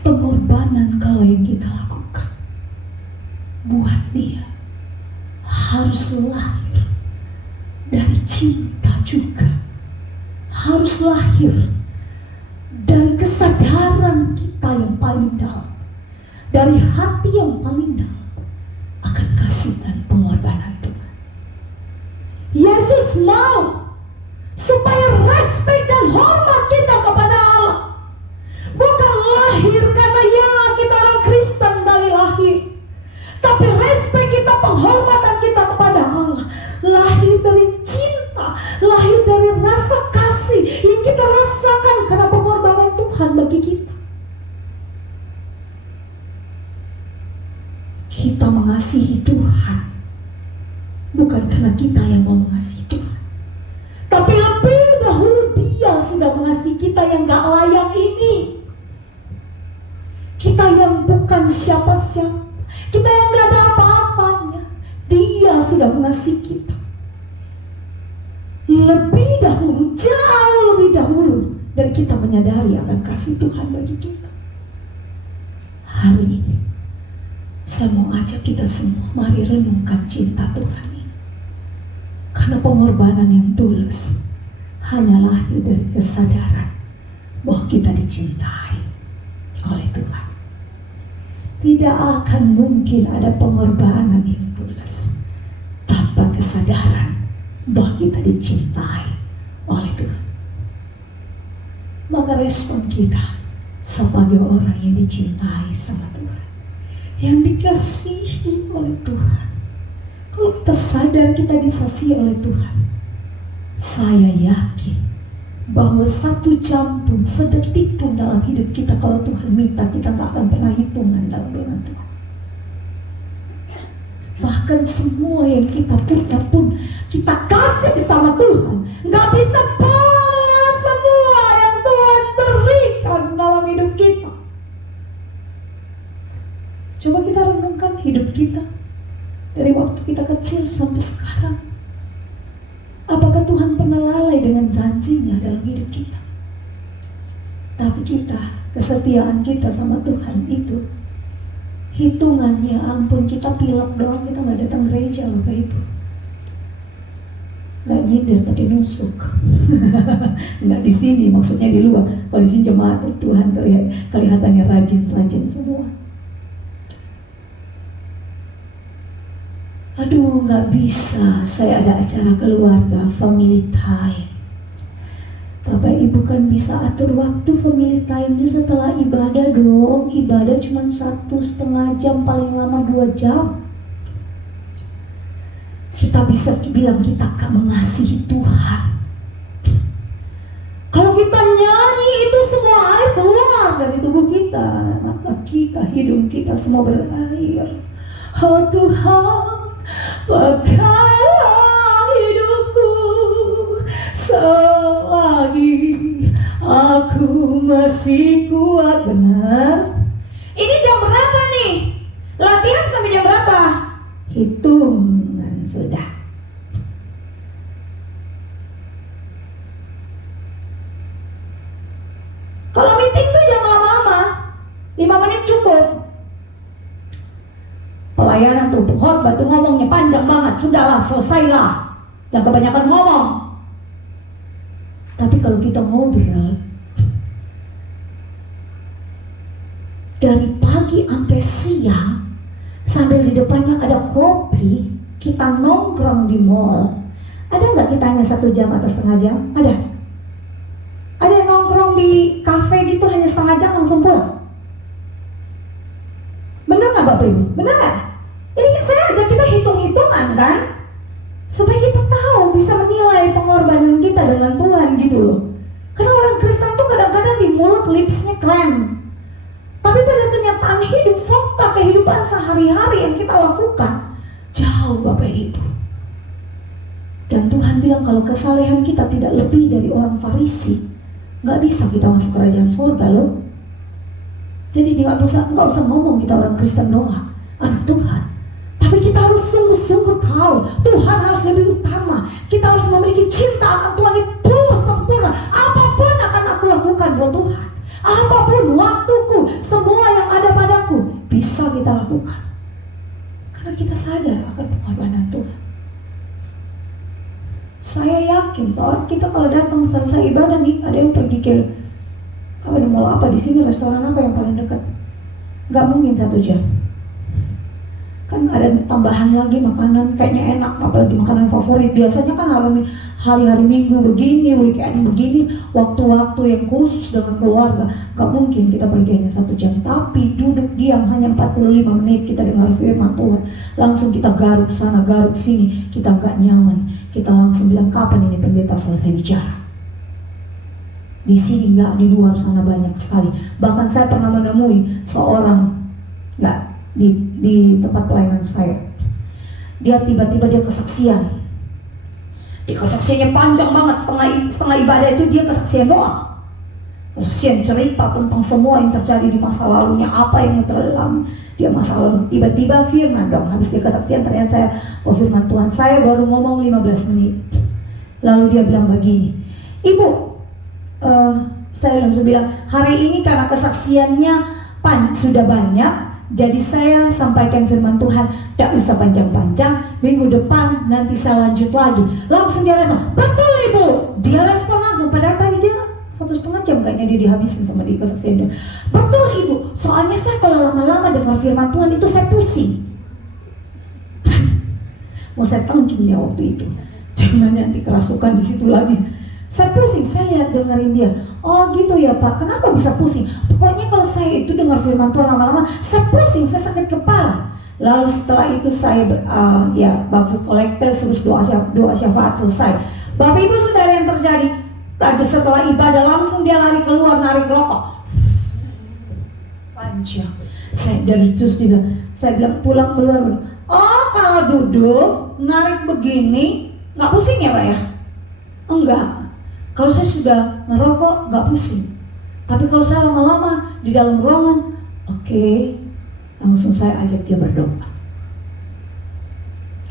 pengorbanan kalau yang kita lakukan buat Dia harus lahir dari cinta juga, harus lahir dari kesadaran kita yang paling dalam, dari hati yang paling dalam akan kasih dan pengorbanan Tuhan. Yesus mau supaya respek dan hormat kita kepada Allah bukan lahir karena ya kita orang Kristen dari lahir, tapi respek kita, penghormatan kita kepada Allah lahir dari cinta, lahir dari rasa kasih yang kita rasakan karena pengorbanan Tuhan bagi kita. Kita mengasihi Tuhan bukan karena kita yang mau mengasihi Tuhan, tapi lebih dahulu Dia sudah mengasihi kita yang gak layak ini. Kita yang bukan siapa-siapa, kita yang gak ada apa-apanya, Dia sudah mengasihi kita lebih dahulu, jauh lebih dahulu dari kita menyadari akan kasih Tuhan bagi kita. Hari ini saya mau ajak kita semua, mari renungkan cinta Tuhan ini. Karena pengorbanan yang tulus hanya lahir dari kesadaran bahwa kita dicintai oleh Tuhan. Tidak akan mungkin ada pengorbanan yang tulus tanpa kesadaran bahwa kita dicintai oleh Tuhan. Maka respon kita sebagai orang yang dicintai sama Tuhan, yang dikasihi oleh Tuhan, kalau kita sadar kita dikasihi oleh Tuhan, saya yakin bahwa 1 jam pun, sedetik pun dalam hidup kita, kalau Tuhan minta, kita gak akan pernah hitungan dalam dengan Tuhan. Bahkan semua yang kita punya pun kita kasih sama Tuhan, gak bisa balas semua yang Tuhan berikan dalam hidup kita. Coba kita renungkan hidup kita dari waktu kita kecil sampai sekarang. Apakah Tuhan pernah lalai dengan janjinya dalam hidup kita? Tapi kita, kesetiaan kita sama Tuhan itu, hitungannya ampun, kita pilek doang, kita gak datang gereja Bapak Ibu. Gak nyindir tapi nusuk. Gak di sini, maksudnya di luar. Kalau di sini jemaat Tuhan kelihatannya rajin-rajin semua. Aduh, gak bisa, saya ada acara keluarga, family time. Bapak Ibu kan bisa atur waktu family time-nya setelah ibadah dong. Ibadah cuma 1,5 jam, paling lama 2 jam. Kita bisa bilang kita akan mengasihi Tuhan. Kalau kita nyanyi itu semua air keluar dari tubuh kita, mata kita, hidung kita semua berair. Oh Tuhan, pakailah hidupku selagi aku masih kuat. Benar. Ini jam berapa nih? Latihan sampai jam berapa? Hitungan sudah. khotbah tuh ngomongnya panjang banget, sudahlah, selesailah, jangan kebanyakan ngomong. Tapi kalau kita ngobrol dari pagi sampai siang, sambil di depannya ada kopi, kita nongkrong di mall. Ada nggak kita hanya 1 jam atau setengah jam? Ada. Ada yang nongkrong di kafe gitu hanya setengah jam langsung pulang. Benar nggak Bapak Ibu? Benar nggak? Ini saya ajak kita hitung-hitungan kan, supaya kita tahu bisa menilai pengorbanan kita dengan Tuhan gitu loh. Karena orang Kristen tuh kadang-kadang di mulut lipsnya keren, tapi pada kenyataan hidup, fakta kehidupan sehari-hari yang kita lakukan jauh Bapak Ibu. Dan Tuhan bilang kalau kesalehan kita tidak lebih dari orang Farisi, nggak bisa kita masuk kerajaan surga loh. Jadi nggak usah ngomong kita orang Kristen doang, anak Tuhan. Tapi kita harus sungguh-sungguh tahu Tuhan harus lebih utama. Kita harus memiliki cinta akan Tuhan itu tulus sempurna. Apapun akan aku lakukan buat Tuhan, apapun waktuku, semua yang ada padaku bisa kita lakukan, karena kita sadar akan pengorbanan Tuhan. Saya yakin seorang kita kalau datang selesai ibadah nih, ada yang pergi ke mall apa di sini, restoran apa yang paling dekat, nggak mungkin 1 jam. Kan ada tambahan lagi makanan, kayaknya enak, apalagi makanan favorit. Biasanya kan hari-hari Minggu begini, weekend begini, waktu-waktu yang khusus dengan keluarga, gak mungkin kita pergi hanya 1 jam. Tapi duduk diam hanya 45 menit, kita dengar firman Tuhan, langsung kita garuk sana, garuk sini, kita gak nyaman. Kita langsung bilang, kapan ini pendeta selesai bicara? Di sini enggak, di luar sana banyak sekali. Bahkan saya pernah menemui seorang, enggak, di tempat pelayanan saya, dia tiba-tiba dia kesaksian. Kesaksiannya panjang banget, setengah ibadah itu dia kesaksian doang. Kesaksian cerita tentang semua yang terjadi di masa lalunya, apa yang terdalam dia masa lalu. Tiba-tiba firman dong, habis dia kesaksian ternyata saya, firman Tuhan, saya baru ngomong 15 menit. Lalu dia bilang begini, Ibu, saya langsung bilang, hari ini karena kesaksiannya sudah banyak, jadi saya sampaikan firman Tuhan, tidak usah panjang-panjang, minggu depan nanti saya lanjut lagi. Langsung dia respon, betul Ibu. Dia respon langsung, padahal tadi dia 1,5 jam kayaknya dia dihabisin sama di kesaksian dia. Betul Ibu, soalnya saya kalau lama-lama dengar firman Tuhan itu saya pusing. Mau saya tangking dia waktu itu, jangan nanti kerasukan di situ lagi. Saya pusing, saya dengerin dia. Oh gitu ya Pak, kenapa bisa pusing? Pokoknya kalau saya itu dengar firman Tuhan lama-lama, saya pusing, saya sakit kepala. Lalu setelah itu saya maksud kolektor, terus doa syafaat selesai. Bapak Ibu saudara yang terjadi, setelah ibadah langsung dia lari keluar narik rokok. Panjang. Saya bilang pulang keluar. Oh kalau duduk narik begini nggak pusing ya Pak ya? Enggak. Kalau saya sudah ngerokok nggak pusing. Tapi kalau saya lama-lama di dalam ruangan, oke, langsung saya ajak dia berdoa.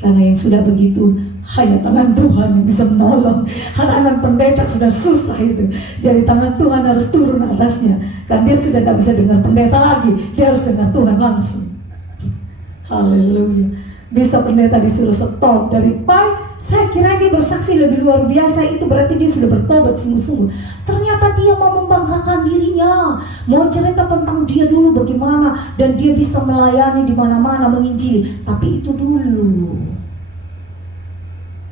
Karena yang sudah begitu hanya tangan Tuhan yang bisa menolong. Anak-anak pendeta sudah susah itu. Jadi tangan Tuhan harus turun atasnya. Karena dia sudah tidak bisa dengar pendeta lagi, dia harus dengar Tuhan langsung. Haleluya. Bisa pendeta disuruh stop dari pai. Saya kira dia bersaksi lebih luar biasa, itu berarti dia sudah bertobat sungguh-sungguh. Ternyata dia mau membanggakan dirinya, mau cerita tentang dia dulu bagaimana, dan dia bisa melayani di mana-mana menginjili. Tapi itu dulu.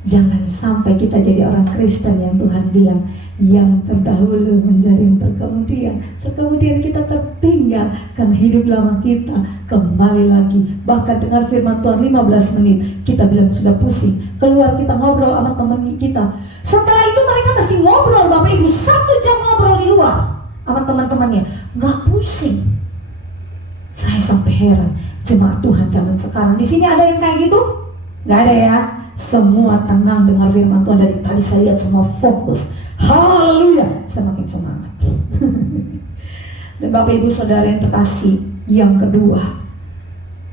Jangan sampai kita jadi orang Kristen yang Tuhan bilang yang terdahulu menjadi yang terkemudian. Terkemudian kita tertinggal karena hidup lama kita kembali lagi. Bahkan dengar firman Tuhan 15 menit kita bilang sudah pusing. Keluar kita ngobrol sama teman kita. Setelah itu mereka masih ngobrol Bapak Ibu 1 jam ngobrol di luar sama teman-temannya, nggak pusing. Saya sampai heran, jemaat Tuhan zaman sekarang di sini ada yang kayak gitu? Nggak ada ya. Semua tenang dengar firman Tuhan. Dari tadi saya lihat semua fokus. Haleluya, saya makin semangat. Dan Bapak Ibu Saudara yang terkasih, yang kedua,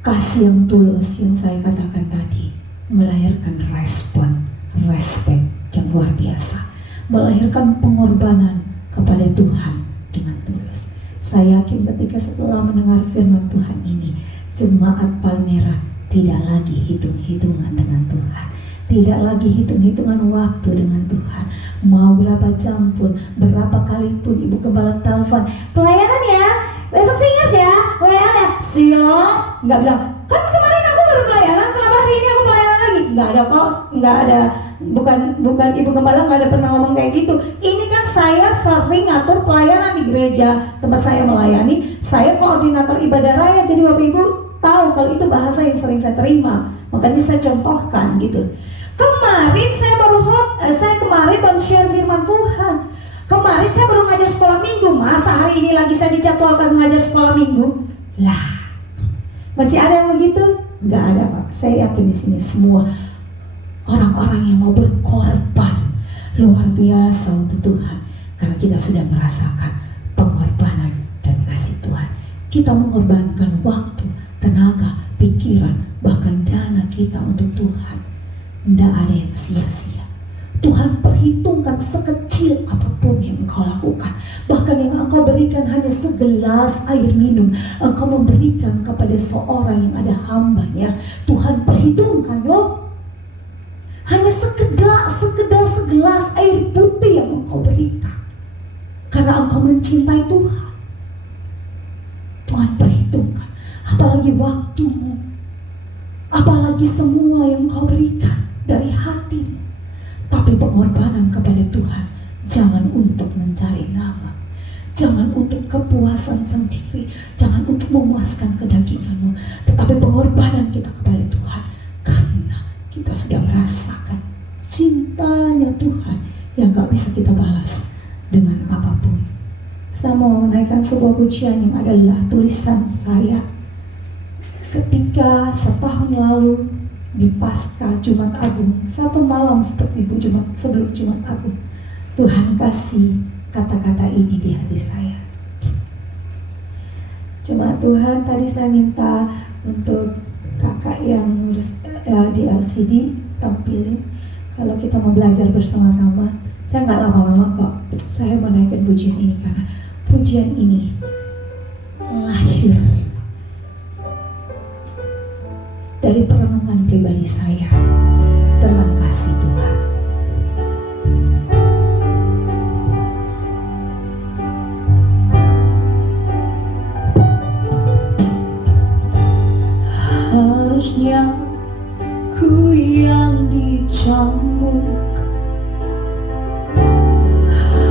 kasih yang tulus yang saya katakan tadi melahirkan respect yang luar biasa, melahirkan pengorbanan kepada Tuhan dengan tulus. Saya yakin ketika setelah mendengar firman Tuhan ini, jemaat Palmera tidak lagi hitung-hitungan dengan Tuhan, tidak lagi hitung-hitungan waktu dengan Tuhan. Mau berapa jam pun, berapa kali pun Ibu Gembala telepon, pelayanan ya, besok singers ya, WA ya, siap. Nggak bilang, kan kemarin aku baru pelayanan, kenapa hari ini aku pelayanan lagi? Nggak ada kok, nggak ada. Bukan Ibu Gembala nggak ada pernah ngomong kayak gitu. Ini kan saya sering ngatur pelayanan di gereja tempat saya melayani. Saya koordinator ibadah raya, jadi Bapak Ibu tahu kalau itu bahasa yang sering saya terima. Makanya saya contohkan gitu. Kemarin saya baru share firman Tuhan. Kemarin saya baru ngajar sekolah minggu. Masa hari ini lagi saya dijadwalkan ngajar sekolah minggu? Lah, masih ada yang begitu? Nggak ada, Pak. Saya yakin di sini semua orang-orang yang mau berkorban luar biasa untuk Tuhan, karena kita sudah merasakan pengorbanan dan kasih Tuhan. Kita mengorbankan waktu, tenaga, pikiran, bahkan dana kita untuk Tuhan. Tidak ada yang sia-sia. Tuhan perhitungkan sekecil apapun yang engkau lakukan. Bahkan yang engkau berikan hanya segelas air minum, engkau memberikan kepada seorang yang ada hambanya. Tuhan perhitungkan loh. Hanya segelas air putih yang engkau berikan, karena engkau mencintai Tuhan. Tuhan perhitungkan. Apalagi waktumu, apalagi semua yang engkau berikan dari hatimu. Tapi pengorbanan kepada Tuhan jangan untuk mencari nama, jangan untuk kepuasan sendiri, jangan untuk memuaskan kedaginganmu, tetapi pengorbanan kita kepada Tuhan karena kita sudah merasakan cintanya Tuhan yang gak bisa kita balas dengan apapun. Saya mau menaikkan sebuah pujian yang adalah tulisan saya ketika setahun lalu di Paskah Jumat Agung, satu malam seperti sebelum Jumat Agung, Tuhan kasih kata-kata ini di hati saya. Cuma Tuhan, tadi saya minta untuk kakak yang ngurus di LCD tampilin kalau kita mau belajar bersama-sama. Saya nggak lama-lama kok. Saya menaikkan pujian ini karena pujian ini lahir dari perenungan pribadi saya tentang kasih Tuhan. Harusnya ku yang dicambuk,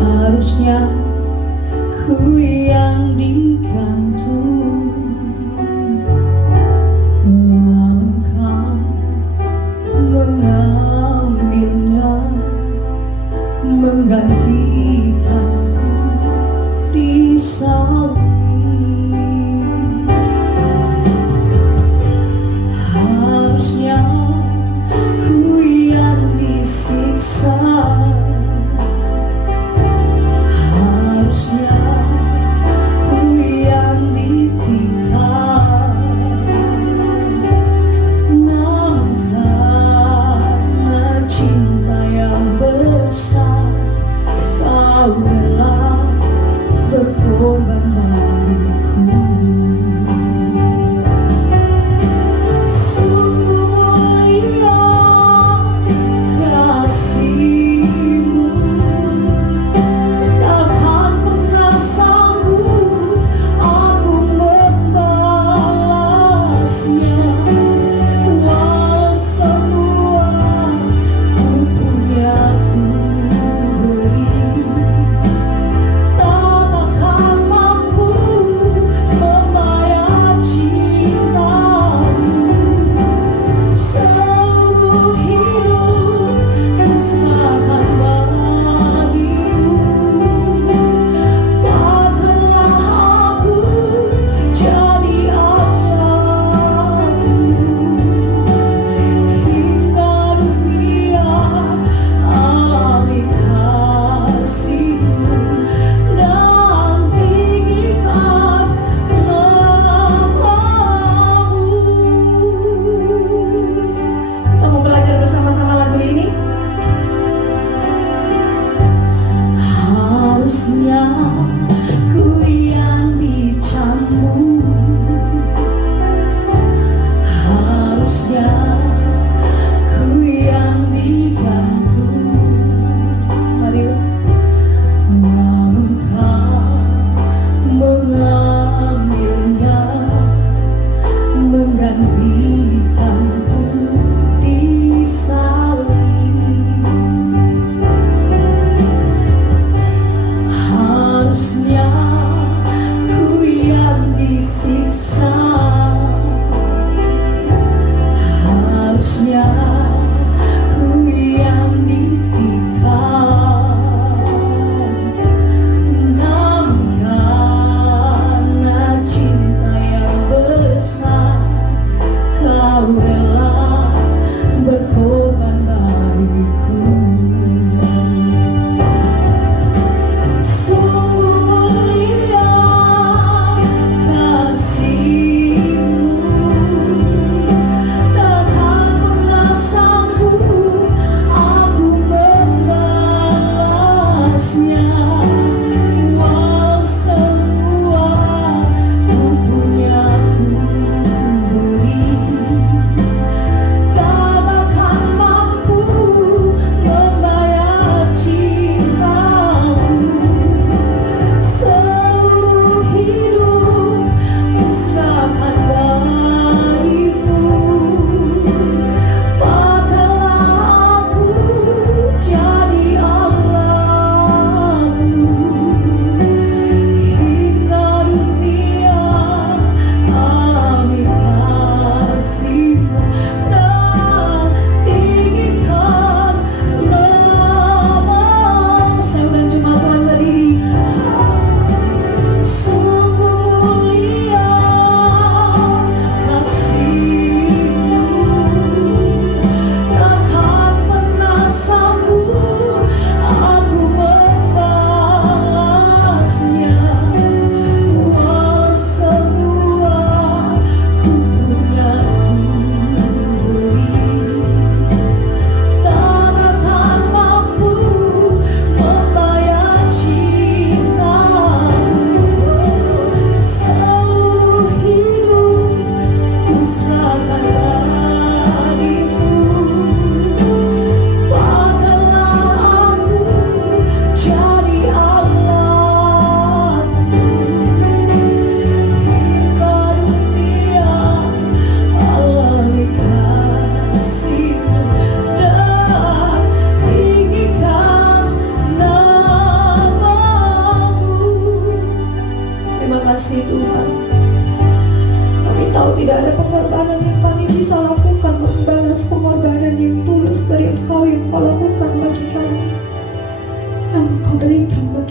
harusnya ku yang digantung, namun kau mengambilnya, menggantikanku di salib. Harusnya ku yang disiksa,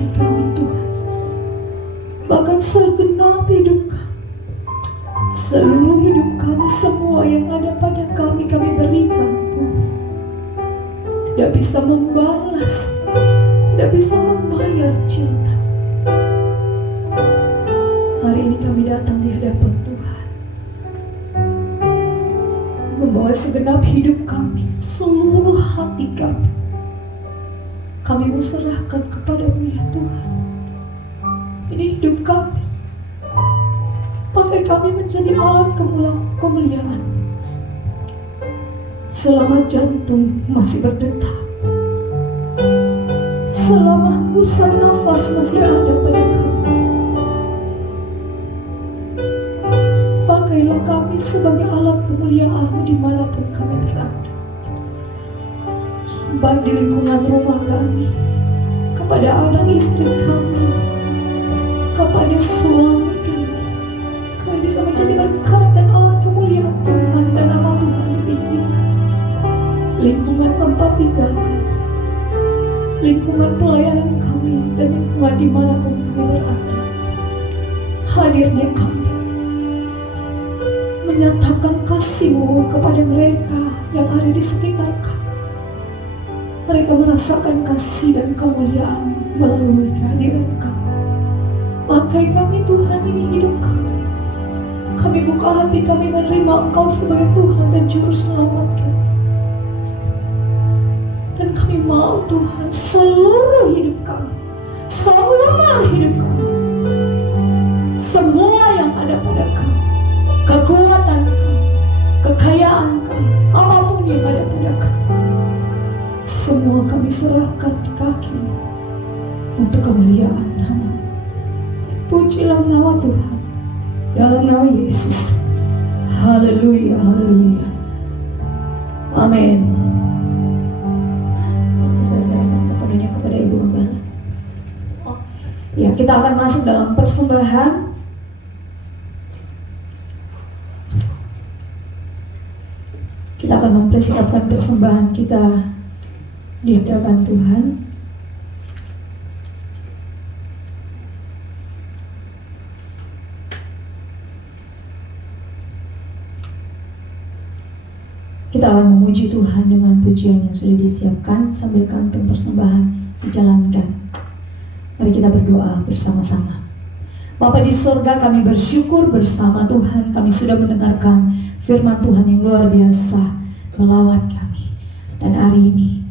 hati kami Tuhan. Bahkan segenap hidup kami, seluruh hidup kami, semua yang ada pada kami berikan Tuhan. Tidak bisa membalas, tidak bisa membayar cinta. Hari ini kami datang di hadapan Tuhan, membawa segenap hidup kami, seluruh hati kami. Kami mau serahkan kepadamu ya Tuhan. Ini hidup kami, pakai kami menjadi alat kemuliaan. Selama jantung masih berdetak, selama hembusan nafas masih ada pada kami, pakailah kami sebagai alat kemuliaan-Mu dimanapun kami berada. Baik di lingkungan rumah kami, kepada anak istri kami, kepada suami kami bisa menjadi berkat dan alat kemuliaan Tuhan dan nama Tuhan ditinggikan. Lingkungan tempat tinggal kami, lingkungan pelayanan kami, dan lingkungan dimanapun kami berada, hadirnya kami menyatakan kasih-Mu kepada mereka yang ada di sekitar kami. Mereka merasakan kasih dan kemuliaan melalui kehadiran kami. Pakai kami Tuhan, ini hidup kami. Kami buka hati kami menerima Engkau sebagai Tuhan dan Juru Selamat kami. Dan kami mau Tuhan, seluruh hidup kami, seumur hidup kami, semua yang ada pada kami, kekuatan kami, kekayaan kami, apapun yang ada pada kami, semua kami serahkan di kaki-Mu untuk kemuliaan nama-Mu. Pujilah nama Tuhan dalam nama Yesus. Haleluya, haleluya. Amin. Waktu saya serahkan kepenuhnya kepada Ibu Gembala. Ya, kita akan masuk dalam persembahan. Kita akan mempersiapkan persembahan kita di hadapan Tuhan. Kita akan memuji Tuhan dengan pujian yang sudah disiapkan sambil kantung persembahan dijalankan. Mari kita berdoa bersama-sama. Bapa di surga, kami bersyukur bersama Tuhan. Kami sudah mendengarkan firman Tuhan yang luar biasa melawat kami. Dan hari ini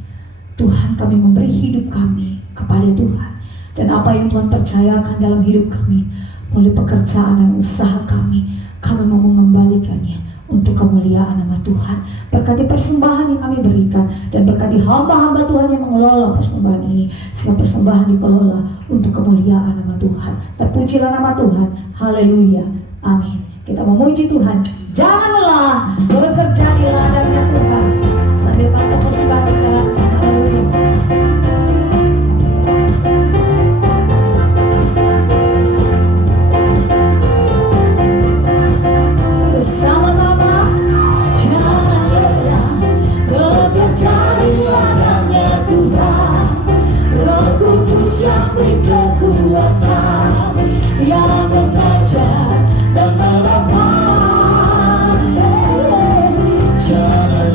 Tuhan, kami memberi hidup kami kepada Tuhan. Dan apa yang Tuhan percayakan dalam hidup kami, mulai pekerjaan dan usaha kami mau mengembalikannya untuk kemuliaan nama Tuhan. Berkati persembahan yang kami berikan, dan berkati hamba-hamba Tuhan yang mengelola persembahan ini, sehingga persembahan dikelola untuk kemuliaan nama Tuhan. Terpujilah nama Tuhan. Haleluya, amin. Kita memuji Tuhan. Jangan lelah bekerja di ladangnya Tuhan, sambil kantong persembahan dijalankan. Haleluya. Kekuatan yang mengajar dan merawat, jangan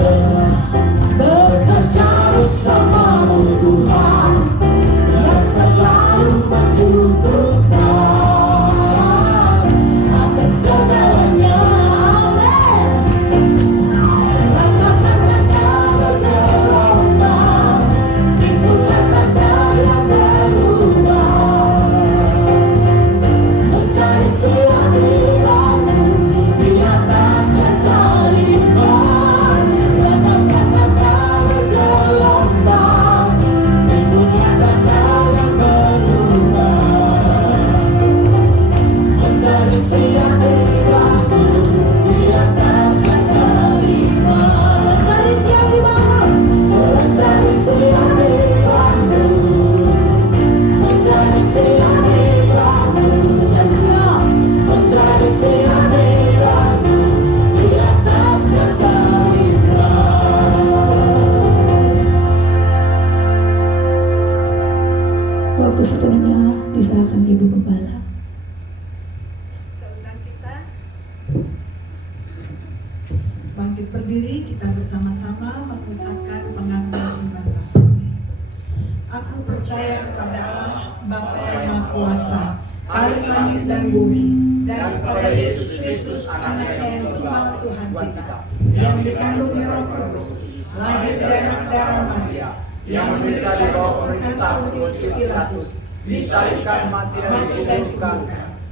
kepada Yesus Kristus anaknya yang tunggal Tuhan kita, yang dikandung Roh Kudus, lahir dari anak darah Maria, yang menderita di bawah pemerintah Pontius Pilatus, disalibkan, mati dan dikuburkan,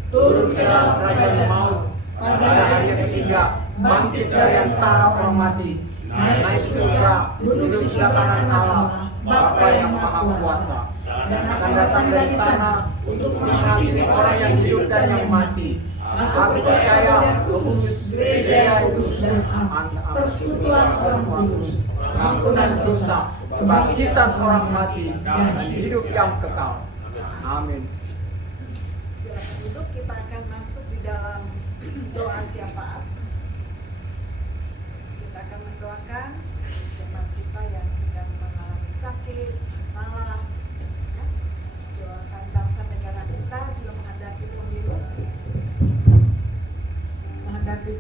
turun ke dalam kerajaan maut, pada hari ketiga bangkit dari antara orang mati, naik surga, duduk sebelah kanan Allah, Bapa yang Maha Kuasa, dan akan datang dari sana untuk menghakimi orang yang hidup dan yang mati. Aku percaya kudus, gereja yang kudus dan aman, persekutuan orang kudus, pengampunan dosa, kebangkitan orang mati, dan hidup yang kekal. Amin. Silakan duduk, kita akan masuk di dalam doa syafaat. Kita akan mendoakan jemaat kita yang sedang mengalami sakit, masalah, ya. Doakan bangsa negara kita juga menghadapi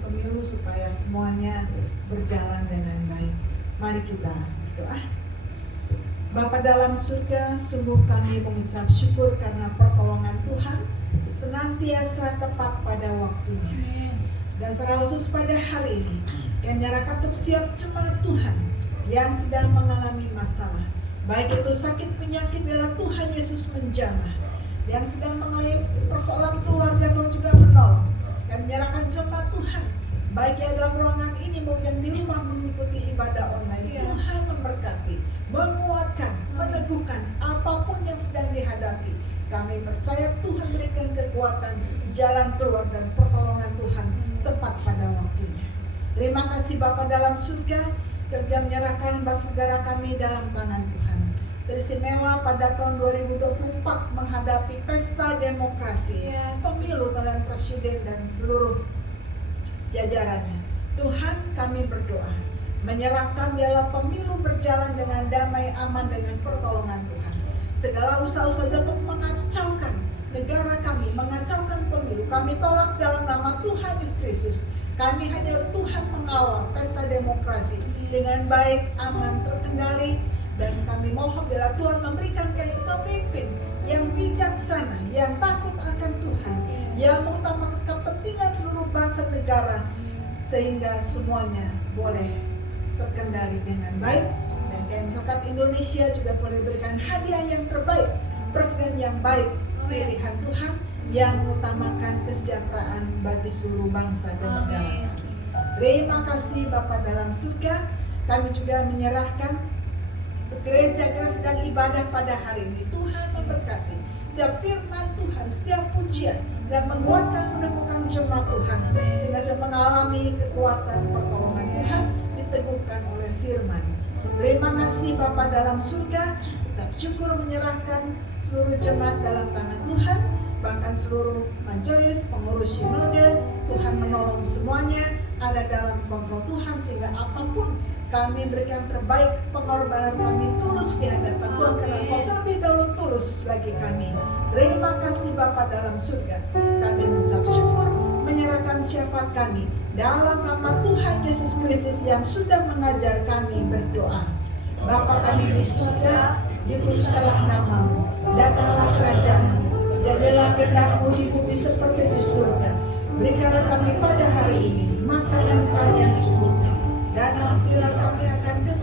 pemilu supaya semuanya berjalan dengan baik. Mari kita berdoa. Bapa dalam surga, sungguh kami mengucap syukur karena pertolongan Tuhan senantiasa tepat pada waktunya. Dan secara khusus pada hari ini, kami menyerahkan untuk setiap jemaat Tuhan yang sedang mengalami masalah, baik itu sakit penyakit, biarlah Tuhan Yesus menjamah. Yang sedang mengalami persoalan keluarga, Tuhan juga menolong. Kami menyerahkan jemaat Tuhan, baik yang dalam ruangan ini maupun yang di rumah mengikuti ibadah online. Tuhan memberkati, menguatkan, meneguhkan apapun yang sedang dihadapi. Kami percaya Tuhan berikan kekuatan, jalan keluar dan pertolongan Tuhan tepat pada waktunya. Terima kasih Bapa dalam surga, kami menyerahkan bangsa negara kami dalam tangan Tuhan. Teristimewa pada tahun 2024 menghadapi pesta demokrasi, pemilu dan presiden dan seluruh jajarannya. Tuhan, kami berdoa, menyerahkan biarlah pemilu berjalan dengan damai, aman dengan pertolongan Tuhan. Segala usaha-usaha untuk mengacaukan negara kami, mengacaukan pemilu, kami tolak dalam nama Tuhan Yesus Kristus. Kami hanya Tuhan mengawal pesta demokrasi dengan baik, aman, terkendali, dan kami mohon bila Tuhan memberikan kami pemimpin yang bijaksana, yang takut akan Tuhan, yang mengutamakan kepentingan seluruh bangsa negara, sehingga semuanya boleh terkendali dengan baik. Dan kami masyarakat Indonesia juga boleh berikan hadiah yang terbaik, presiden yang baik, pilihan Tuhan yang mengutamakan kesejahteraan bagi seluruh bangsa dan negara kami. Terima kasih Bapa dalam surga. Kami juga menyerahkan gereja yang sedang ibadah pada hari ini. Tuhan memberkati setiap firman Tuhan, setiap pujian, dan menguatkan, meneguhkan jemaat Tuhan, sehingga sudah mengalami kekuatan pertolongan Tuhan, diteguhkan oleh firman. Terima kasih Bapa dalam surga. Ucap syukur menyerahkan seluruh jemaat dalam tangan Tuhan, bahkan seluruh majelis, pengurus sinode. Tuhan menolong semuanya ada dalam kontrol Tuhan, sehingga apapun kami berikan terbaik, pengorbanan kami tulus di hadapan Tuhan, karena Engkau terlebih dahulu tulus bagi kami. Terima kasih Bapa dalam surga. Kami mengucap syukur, menyerahkan syafaat kami dalam nama Tuhan Yesus Kristus yang sudah mengajar kami berdoa. Bapa kami di surga, dikuduskanlah namamu, datanglah kerajaanmu, jadilah kehendak-Mu di bumi seperti di surga. Berikanlah kami pada hari ini makanan kami yang secukupnya, dan ampunilah kami akan kesalahan